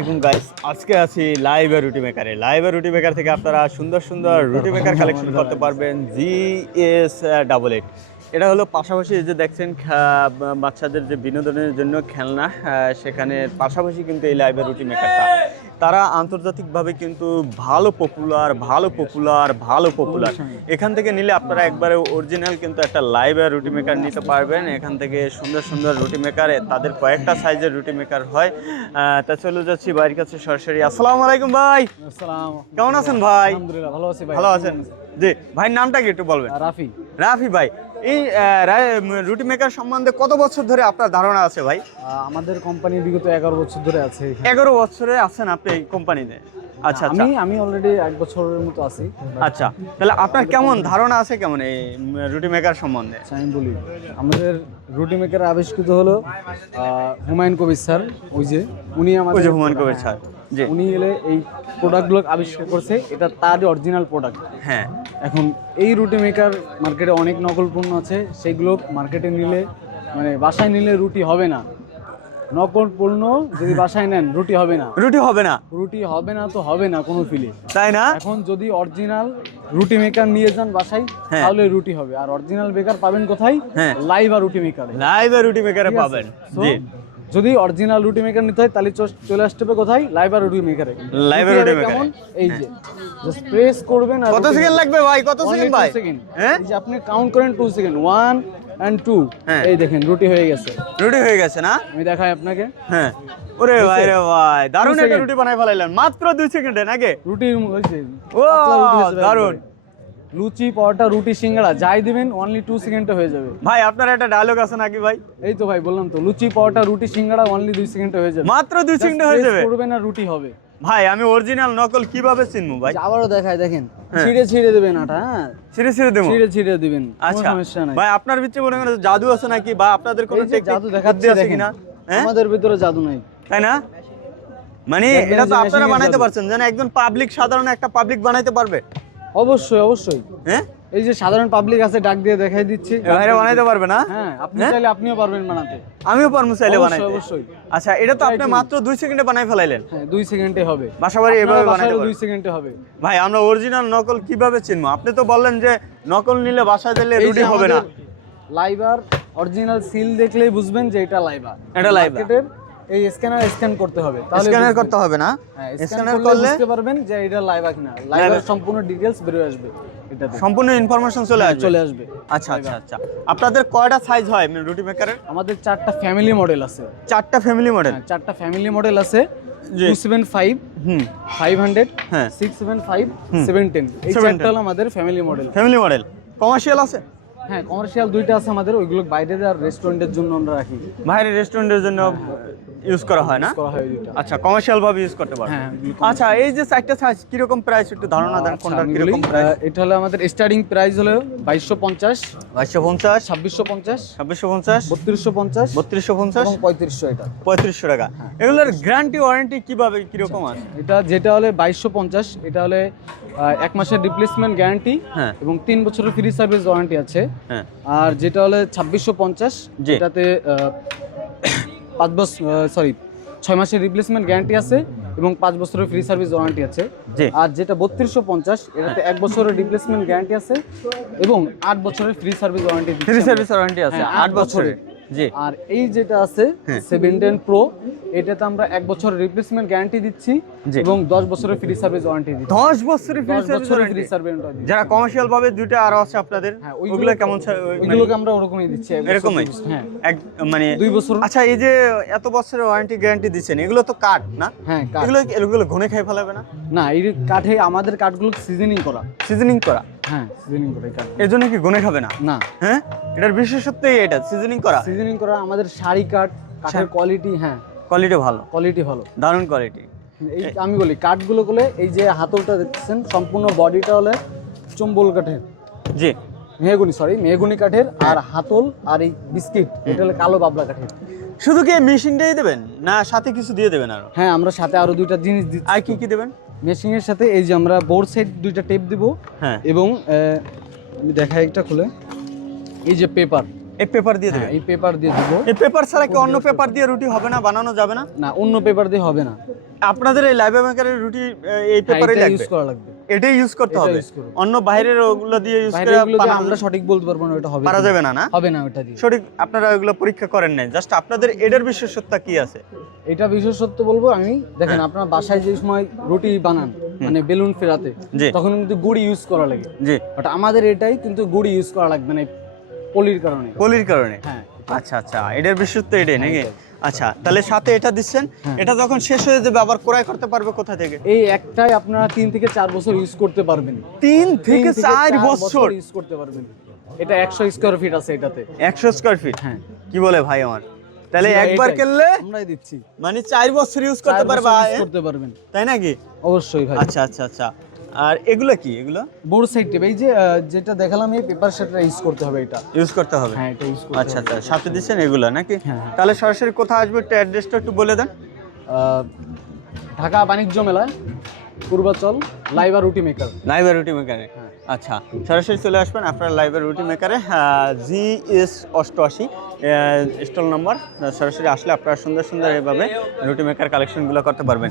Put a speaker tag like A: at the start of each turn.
A: আলাইকুম গাইস আজকে আছি লাইভ রুটি মেকারে লাইভ রুটি মেকার থেকে আপনারা সুন্দর সুন্দর রুটি মেকার কালেকশন করতে পারবেন জি এস ডাবল এইট এটা হলো পাশাপাশি যে দেখছেন বাচ্চাদের যে বিনোদনের জন্য খেলনা সেখানে পাশাপাশি কিন্তু এই লাইভ রুটি মেকারটা তারা আন্তর্জাতিকভাবে কিন্তু ভালো পপুলার ভালো পপুলার ভালো পপুলার এখান থেকে নিলে আপনারা একবারে অরিজিনাল কিন্তু একটা লাইভ রুটি মেকার নিতে পারবেন। এখান থেকে সুন্দর সুন্দর রুটি মেকার তাদের কয়েকটা সাইজের রুটি মেকার হয়। তা চলে যাচ্ছি বাড়ির কাছে সরাসরি। আসসালামু আলাইকুম ভাই। কেমন আছেন ভাই?
B: ভালো আছি ভাই।
A: ভালো আছেন? জি ভাইয়ের নামটা কি একটু বলবেন?
B: রাফি।
A: রাফি ভাই। এই রুটি মেকার সম্বন্ধে কত বছর ধরে আপনার ধারণা আছে ভাই?
B: আমাদের কোম্পানি বিগত এগারো বছর ধরে আছে
A: এগারো বছরে আছেন আপনি এই কোম্পানিতে আচ্ছা আচ্ছা।
B: আমি আমি অলরেডি এক বছরের মতো আছি।
A: আচ্ছা তাহলে আপনার কেমন ধারণা আছে কেমন এই রুটি মেকার সম্বন্ধে?
B: আচ্ছা, আমি বলি আমাদের রুটি মেকার আবিষ্কৃত হলো হুমায়ুন কবির স্যার ওই যে উনি
A: ওই
B: আমাদের
A: যে হুমায়ুন কবির স্যার জি।
B: উনি এলে এই প্রোডাক্টগুলো আবিষ্কার করছে এটা তার অরিজিনাল প্রোডাক্ট
A: হ্যাঁ।
B: এখন এই রুটি মেকার মার্কেটে অনেক নকল পণ্য আছে সেগুলো মার্কেটে নিলে মানে বাসায় নিলে রুটি হবে না। নকল পণ্য যদি বাসায় নেন রুটি হবে না।
A: রুটি হবে না।
B: রুটি হবে না তো হবে না কোনো ফিলে
A: তাই না?
B: এখন যদি অরিজিনাল রুটি মেকার নিয়ে যান বাসায়
A: হ্যাঁ।
B: তাহলে রুটি হবে। আর অরিজিনাল বেকার পাবেন কোথায়?
A: হ্যাঁ।
B: লাইভ আর রুটি মেকারে
A: লাইভ আর রুটি মেকারে পাবেন। জি।
B: যদি অরিজিনাল রুটি মেকার নিতে হয় তাহলে চলে আসতে হবে কোথায়? লাইভ আর রুটি মেকারে
A: আর রুটি মেকারে।
B: এই যে জাস্ট প্রেস করবেন আর
A: কত সেকেন্ড লাগবে ভাই? কত সেকেন্ড ভাই? হ্যাঁ।
B: এই যে আপনি কাউন্ট করেন 2 সেকেন্ড 1 এন্ড 2
A: হ্যাঁ।
B: এই দেখেন রুটি হয়ে গেছে।
A: রুটি হয়ে গেছে না?
B: আমি দেখাই আপনাকে।
A: হ্যাঁ। ওরে ভাই রে ভাই দারুণ একটা রুটি বানাই ফেলাইলেন। মাত্র দুই সেকেন্ডে নাকি?
B: হয়েছে
A: ও,
B: রুটি হয়েছে একবারে।
A: দারুণ।
B: লুচি পরোটা রুটি সিঙ্গাড়া যাই দিবেন অনলি 2 সেকেন্ডে হয়ে যাবে।
A: ভাই আপনার একটা ডায়লগ আছে নাকি ভাই?
B: এই তো ভাই বললাম তো লুচি পরোটা রুটি সিঙ্গাড়া অনলি দুই সেকেন্ডে হয়ে যাবে।
A: মাত্র দুই সেকেন্ডে হয়ে যাবে?
B: করবে না রুটি হবে।
A: ভাই আমি অরিজিনাল নকল কীভাবে চিনবো ভাই?
B: আবারও দেখায় দেখেন
A: হ্যাঁ।
B: ছিঁড়ে ছিঁড়ে দেবেন আটা হ্যাঁ?
A: ছিঁড়ে ছিঁড়ে দেবো?
B: ছিঁড়ে ছিঁড়ে দিবেন
A: আচ্ছা।
B: সমস্যা নাই।
A: ভাই আপনার ভিতরে মনে করেন জাদু আছে নাকি? বা আপনাদের কোনো টেকনিক
B: জাদু দেখাচ্ছি
A: আছে কিনা? হ্যাঁ?
B: আমাদের ভিতরে জাদু নাই।
A: তাই না? মানে এটা তো আপনারা বানাইতে পারছেন যেন একজন পাবলিক সাধারণ একটা পাবলিক বানাইতে পারবে।
B: অবশ্যই অবশ্যই।
A: হ্যাঁ?
B: এই যে সাধারণ পাবলিক আছে ডাক দিয়ে দেখাই দিচ্ছি।
A: এ ভাইরা বানাইতে পারবে না?
B: হ্যাঁ আপনি
A: হ্যাঁ?
B: চাইলে আপনিও পারবেন বানাতে।
A: আমিও পারব চাইলে বানাইতে।
B: অবশ্যই।
A: আচ্ছা এটা তো আপনি মাত্র দুই সেকেন্ডে বানাই ফেলাইলেন।
B: হ্যাঁ দুই সেকেন্ডে হবে।
A: বাসাবাড়ি এভাবে বানাইতে পারবেন।
B: দুই সেকেন্ডে হবে।
A: ভাই আমরা অরিজিনাল নকল কীভাবে চিনবো? আপনি তো বললেন যে নকল নিলে বাসায় দিলে রুটি হবে না।
B: লাইভার অরিজিনাল সিল দেখলেই বুঝবেন যে এটা লাইভার
A: এটা।
B: মার্কেটের এই স্ক্যানার স্ক্যান করতে হবে। তাহলে
A: স্ক্যানার করতে হবে না? স্ক্যানার করলে
B: বুঝতে পারবেন যে এটা লাইভার কিনা লাইভার সম্পূর্ণ ডিটেইলস বের হয়ে আসবে এটাতে।
A: সম্পূর্ণ ইনফরমেশন চলে
B: হ্যাঁ,
A: আসবে।
B: চলে আসবে।
A: আচ্ছা আচ্ছা আচ্ছা। আপনাদের কয়টা সাইজ হয় রুটি মেকারের
B: আমাদের চারটা ফ্যামিলি মডেল আছে।
A: চারটা ফ্যামিলি মডেল
B: চারটা ফ্যামিলি মডেল আছে। টু সেভেন ফাইভ
A: হুম।
B: ফাইভ হান্ড্রেড
A: হ্যাঁ।
B: Six seven five seven ten এই চারটা হলো আমাদের family model
A: family model commercial আছে?
B: হ্যাঁ কমার্শিয়াল দুইটা আছে আমাদের ওইগুলো বাইরে আর রেস্টুরেন্টের জন্য আমরা রাখি।
A: বাইরে রেস্টুরেন্টের জন্য ইউজ করা হয় না?
B: হয়
A: আচ্ছা কমার্শিয়াল ভাবে ইউজ করতে পারবে
B: হ্যাঁ
A: আচ্ছা এই যে চারটা সাইজ কীরকম প্রাইস একটু ধারণা দেন
B: আচ্ছা, আমি
A: কীরকম
B: বলি,
A: প্রাইস
B: এটা হলো আমাদের স্টার্টিং প্রাইস হলো বাইশশো পঞ্চাশ
A: বাইশশো পঞ্চাশ।
B: ছাব্বিশশো পঞ্চাশ
A: ছাব্বিশশো পঞ্চাশ।
B: বত্রিশশো পঞ্চাশ
A: বত্রিশশো পঞ্চাশ।
B: এবং পঁয়ত্রিশশো এটা।
A: পঁয়ত্রিশশো টাকা। এগুলোর গ্যারান্টি ওয়ারেন্টি কীভাবে কীরকম আছে?
B: এটা যেটা হলে বাইশশো পঞ্চাশ এটা হলে এক মাসের রিপ্লেসমেন্ট গ্যারান্টি
A: হ্যাঁ।
B: এবং তিন বছরের ফ্রি সার্ভিস ওয়ারেন্টি আছে।
A: হ্যাঁ
B: আর যেটা হলে ছাব্বিশশো পঞ্চাশ যেটাতে পাঁচ বছর সরি ছয় মাসের রিপ্লেসমেন্ট গ্যারান্টি আছে এবং পাঁচ বছরের ফ্রি সার্ভিস ওয়ারেন্টি আছে। আর যেটা বত্রিশশো পঞ্চাশ এটাতে এক বছরের রিপ্লেসমেন্ট গ্যারান্টি আছে এবং আট বছরের free service warranty
A: free service warranty আছে
B: হ্যাঁ,
A: আট বছরের।
B: আর এই যেটা আছে
A: হ্যাঁ।
B: সেভেন টেন প্রো এটাতে আমরা এক বছর রিপ্লেসমেন্ট গ্যারান্টি দিচ্ছি। এবং দশ বছরের ফ্রি সার্ভিস ওয়ারেন্টি দিচ্ছি।
A: দশ বছরের ফ্রি সার্ভিস
B: বছরের ফ্রি সার্ভিস
A: যারা কমার্শিয়াল ভাবে দুইটা আরও আছে আপনাদের।
B: হ্যাঁ
A: ওইগুলো কেমন
B: ওইগুলোকে আমরা ওরকমই দিচ্ছি।
A: এরকমই?
B: হ্যাঁ।
A: এক মানে
B: দুই বছর।
A: আচ্ছা এই যে এত বছরের ওয়ারেন্টি গ্যারান্টি দিচ্ছেন এগুলো তো কাঠ না?
B: হ্যাঁ
A: এগুলো এগুলো ঘুনে খাই ফেলাবে না?
B: না এই কাঠে আমাদের কাঠগুলো সিজনিং করা।
A: সিজনিং করা।
B: হ্যাঁ সিজনিং করা
A: এর জন্য কি গুনে খাবে না?
B: না।
A: হ্যাঁ? এটার বিশেষত্বই এটা সিজনিং করা?
B: সিজনিং করা আমাদের শাড়ি কাঠ কাঠের কোয়ালিটি হ্যাঁ।
A: কোয়ালিটি ভালো।
B: কোয়ালিটি ভালো।
A: দারুণ কোয়ালিটি
B: এই আমি বলি কাঠগুলো বলে এই যে হাতলটা দেখছেন সম্পূর্ণ বডিটা হলে চম্বল কাঠের।
A: জি।
B: মেহগুনি সরি মেহগুনি কাঠের আর হাতল আর এই বিস্কিট এটা হলো কালো বাবলা কাঠের।
A: শুধু কি মেশিনটাই দেবেন? না সাথে কিছু দিয়ে দেবেন আরও?
B: হ্যাঁ আমরা সাথে আরও দুইটা জিনিস দিচ্ছি।
A: আর কি কি দেবেন?
B: মেশিনের সাথে এই যে আমরা বোর্ড সাইড দুইটা টেপ দিব
A: হ্যাঁ।
B: এবং আমি দেখাই একটা খুলে। এই যে পেপার
A: এই পেপার দিয়ে
B: হ্যাঁ এই পেপার দিয়ে দিব।
A: এই পেপার ছাড়া কি অন্য পেপার দিয়ে রুটি হবে না বানানো যাবে না?
B: না অন্য পেপার দিয়ে হবে না।
A: আপনাদের এই লাইভ মেকারের রুটি এই
B: হ্যাঁ,
A: পেপারে লাগবে?
B: ইউজ করা লাগবে।
A: এটাই ইউজ করতে
B: এটা
A: হবে। অন্য বাইরের ওগুলো দিয়ে ইউজ করে
B: আমরা সঠিক বলতে পারব না ওটা হবে
A: পারা যাবে না না?
B: হবে না ওটা দিয়ে।
A: সঠিক আপনারা ওগুলো পরীক্ষা করেন নাই। জাস্ট আপনাদের এটার বিশেষত্ব কি আছে?
B: এটা বিশেষত্ব বলব আমি দেখেন
A: হ্যাঁ।
B: আপনার বাসায় যে সময় রুটি বানান মানে বেলুন ফেরাতে তখন কিন্তু গুড়ি ইউজ করা লাগে।
A: জি।
B: বাট আমাদের এটাই কিন্তু গুড়ি ইউজ করা লাগবে না পলির কারণে।
A: পলির কারণে?
B: হ্যাঁ।
A: আচ্ছা আচ্ছা এটার বিশেষত্ব এটাই নাকি? আচ্ছা তাহলে সাথে এটা দিচ্ছেন।
B: হ্যাঁ।
A: এটা যখন শেষ হয়ে যাবে আবার ক্রয় করতে পারবে কোথা থেকে?
B: এই একটাই আপনারা তিন থেকে চার বছর ইউজ করতে পারবেন।
A: তিন থেকে চার বছর?
B: ইউজ করতে পারবেন। এটা একশো স্কোয়ার ফিট আছে এটাতে।
A: একশো স্কোয়ার ফিট
B: হ্যাঁ।
A: কি বলে ভাই আমার? তাহলে একবার। কিনলে
B: আমরাই দিচ্ছি।
A: মানে চার বছর ইউজ করতে পারবা
B: করতে পারবেন।
A: তাই নাকি?
B: অবশ্যই ভাই।
A: আচ্ছা আচ্ছা আচ্ছা। আর এগুলো কি? এগুলো?
B: বোর্ড সাইড টেপ এই যে যেটা দেখালাম এই পেপার সেটটা ইউজ করতে হবে এটা।
A: ইউজ করতে হবে?
B: হ্যাঁ এটা ইউজ করতে
A: আচ্ছা আচ্ছা সাথে দিচ্ছেন এগুলো নাকি?
B: হ্যাঁ, হ্যাঁ।
A: তাহলে সরাসরি কোথায় আসবে একটু অ্যাড্রেসটা একটু বলে দেন।
B: ঢাকা বাণিজ্য মেলায় পূর্বাচল লাইভা রুটি মেকার
A: লাইভের রুটি মেকারে
B: হ্যাঁ।
A: আচ্ছা সরাসরি চলে আসবেন আপনার লাইভের রুটি মেকারে জি এস অষ্টআশি স্টল নম্বর সরাসরি আসলে আপনারা সুন্দর সুন্দর এভাবে রুটি মেকার কালেকশনগুলো করতে পারবেন।